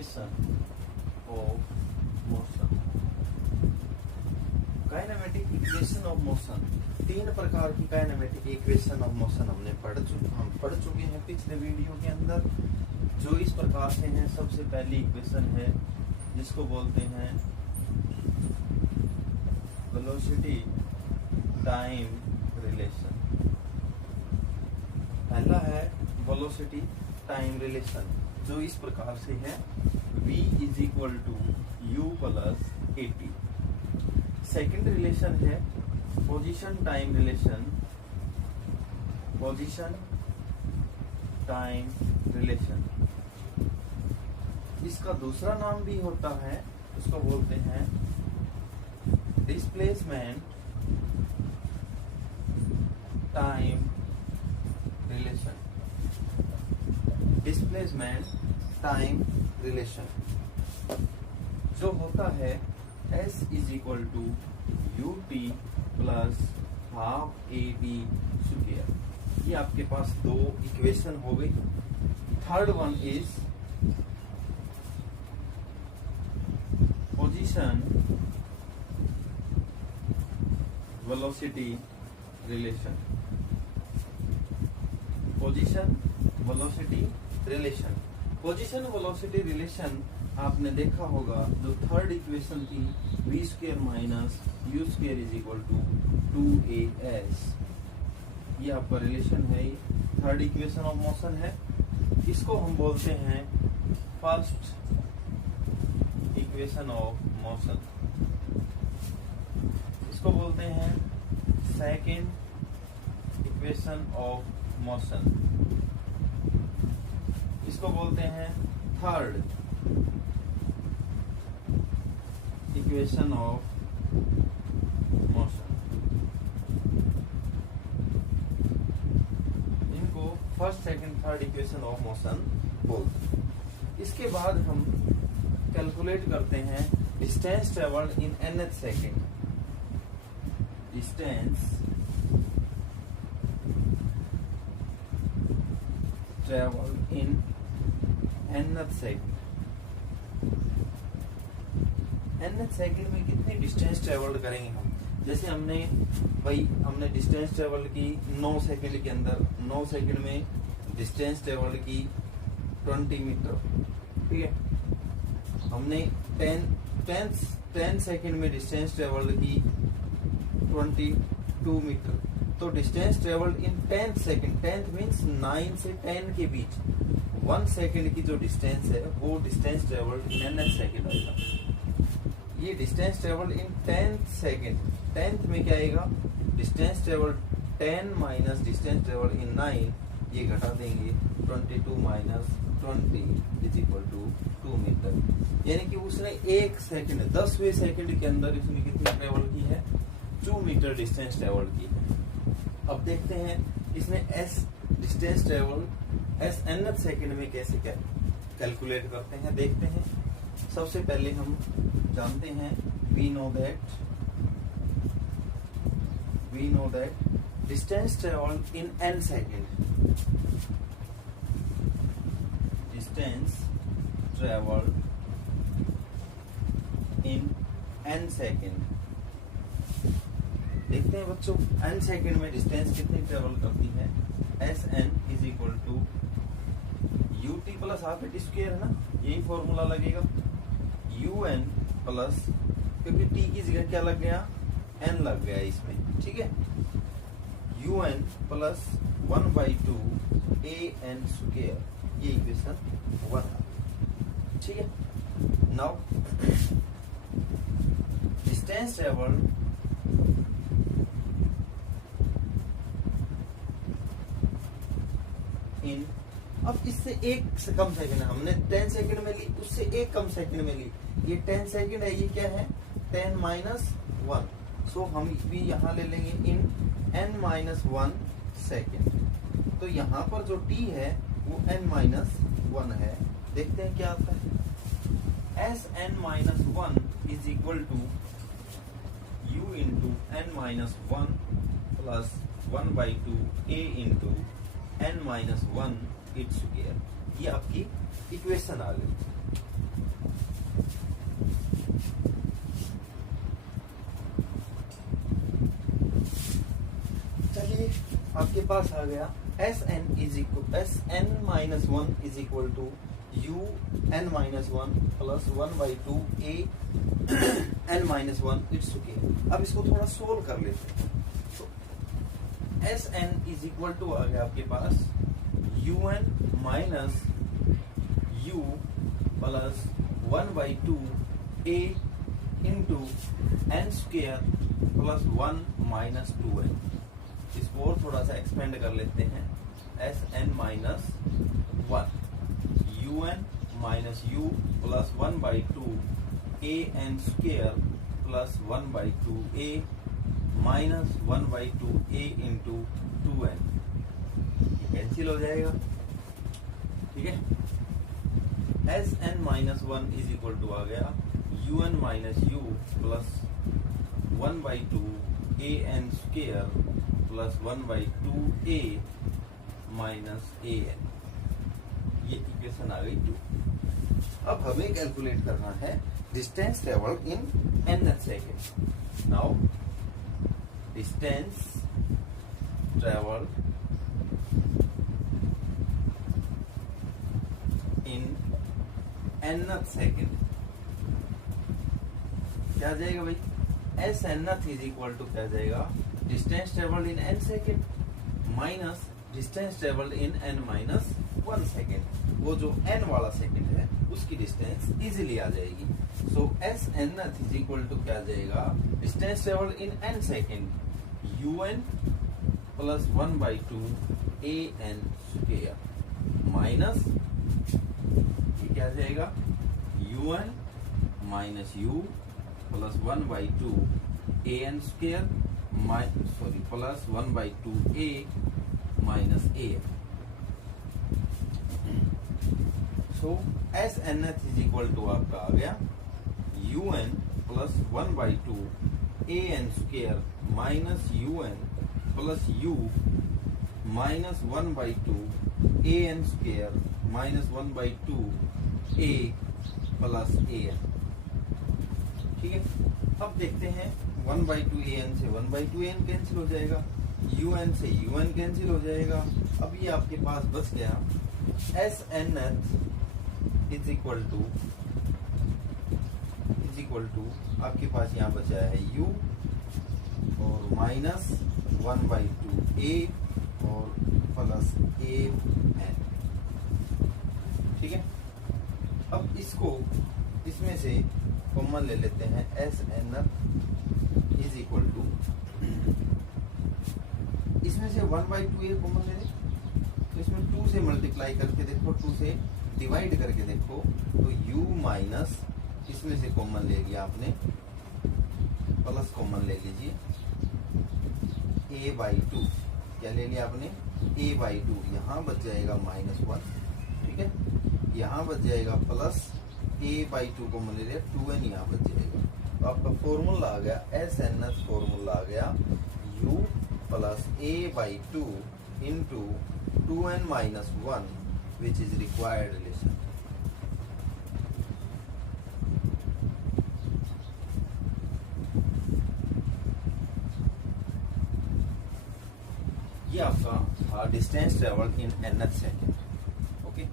Equation of motion. Kinematic equation of motion, तीन प्रकार की काइनेमेटिक इक्वेशन ऑफ मोशन हम पढ़ चुके हैं पिछले वीडियो के अंदर। जो इस प्रकार से हैं, सबसे पहली इक्वेशन है जिसको बोलते हैं वेलोसिटी टाइम रिलेशन। पहला है वेलोसिटी टाइम रिलेशन, जो इस प्रकार से है v is equal to u plus at। Second relation है position time relation, position time relation. इसका दूसरा नाम भी होता है, उसको बोलते हैं displacement time relation. Displacement time relation जो होता है s is equal to U T plus half a t square. ये आपके पास दो इक्वेशन हो गई। Third one is position velocity relation. Position velocity relation, position velocity relation आपने देखा होगा, जो थर्ड इक्वेशन थी v square minus U square is equal to 2as। ये आपका रिलेशन है, थर्ड इक्वेशन ऑफ मोशन है। इसको हम बोलते हैं फर्स्ट इक्वेशन ऑफ मोशन, इसको बोलते हैं सेकेंड इक्वेशन ऑफ मोशन, इसको बोलते हैं थर्ड इक्वेशन ऑफ मोशन। इनको first second third equation of motion बोलते हैं। इसके बाद हम कैलकुलेट करते हैं डिस्टेंस ट्रेवल्ड इन nth सेकेंड। डिस्टेंस ट्रेवल्ड इन nth सेकेंड। nth सेकेंड में कितनी डिस्टेंस ट्रेवल्ड करेंगे हम? जैसे हमने डिस्टेंस ट्रेवल्ड की 9 सेकेंड के अंदर, 9 सेकेंड में डिस्टेंस ट्रेवल्ड की 20 मीटर, ठीक है। हमने 10 सेकेंड में डिस्टेंस ट्रेवल्ड की 22 मीटर। तो डिस्टेंस ट्रेवल्ड इन 10th सेकेंड, 10th मीन्स 9 से 10 के बीच 1 सेकेंड की जो डिस्टेंस है वो डिस्टेंस ट्रेवल्ड इन nth सेकेंड आएगा। ये डिस्टेंस ट्रेवल्ड इन 10th सेकेंड, 10th में क्या आएगा? Distance travelled 10 minus distance travelled in 9, ये घटा देंगे 22 minus 20 is equal to 2 metre. यानी कि उसने 1 सेकेंड 10वें सेकेंड के अंदर इसने कितनी ट्रेवल की है? 2 मीटर डिस्टेंस ट्रेवल की है। अब देखते हैं इसमें s distance travel s nth second में कैसे कैलकुलेट करते हैं, देखते हैं। सबसे पहले हम जानते हैं we know that distance traveled in n second, distance traveled in n second. देखते हैं बच्चों, n सेकेंड में डिस्टेंस कितनी ट्रेवल करती है? S N is equal to U T plus half A T square है ना, यही फॉर्मूला लगेगा। यू एन प्लस, क्योंकि टी की जगह क्या लग गया? एन लग गया इसमें, ठीक है। U N plus 1/2 A N square, ये इक्वेशन 1, ठीक है। नाउ डिस्टेंस ट्रेवल्ड इन, अब इससे एक से कम सेकंड, हमने 10 सेकंड में ली, उससे एक कम सेकंड में ली। ये 10 सेकंड है, ये क्या है? 10 माइनस 1। सो हम भी यहाँ ले लेंगे इन n माइनस 1 सेकेंड। तो यहाँ पर जो t है वो n माइनस 1 है। देखते हैं क्या आता है। S N minus 1 is equal to u into n minus 1 plus 1/2 a into n minus 1 it's square. ये आपकी इक्वेशन आ गई। ये आपके पास आ गया S N minus one is equal to u n minus one plus one by two a n minus one it's okay. अब इसको थोड़ा सोल्व कर लेते हैं। तो s N is equal to आ गया आपके पास u n minus u plus one by two a into n square plus one minus two n. इसको और थोड़ा सा एक्सपेंड कर लेते हैं। S N minus one u n minus u plus one by two a n square plus one by two a minus one by two a into two n. Cancel हो जाएगा, ठीक है। S N minus one is equal to आ गया u n minus u plus one by two a n square plus one by two a minus a n. ये equation आ गई 2। अब हमें कैलकुलेट करना है distance travelled in N second. Now distance travelled in N second क्या आ जाएगा भाई? S N is equal to क्या जाएगा? Distance travelled in N second minus distance travelled in N minus one second. वो जो एन वाला सेकेंड है उसकी डिस्टेंस इजीली आ जाएगी। So s N is equal to क्या जाएगा? Distance travelled in N second u N plus one by two a n square minus ये क्या जाएगा? U n minus u plus one by two a n square plus one by two a minus a n. So s N is equal to आपका आ गया u N plus one by two a n square minus u N plus u minus one by two a n square minus one by two a plus a n. ठीक है, अब देखते हैं one by two a n से one by two n cancel हो जाएगा, u n से u n cancel हो जाएगा। अब ये आपके पास बच गया S N is equal to आपके पास यहाँ बचा है यू और minus one by two a और प्लस ए एन। ठीक है, अब इसको इसमें से कॉमन ले लेते हैं। S N is equal to इसमें से one by two A common ले लें तो इसमें 2 से मल्टीप्लाई करके देखो, 2 से डिवाइड करके देखो तो u माइनस इसमें से कॉमन ले लिया आपने, प्लस कॉमन ले लीजिए a बाई टू। क्या ले लिया आपने? a by two. यहाँ बच जाएगा माइनस वन। ठीक है, यहाँ बच जाएगा plus a by two common ले लिया, 2n यहाँ बच जाएगा। तो आपका फॉर्मूला आ गया एस एन एस, फॉर्मूला आ गया u plus a by two into 2n minus one which is required relation। ये आपका डिस्टेंस ट्रेवल्ड इन nth सेकेंड। ओके।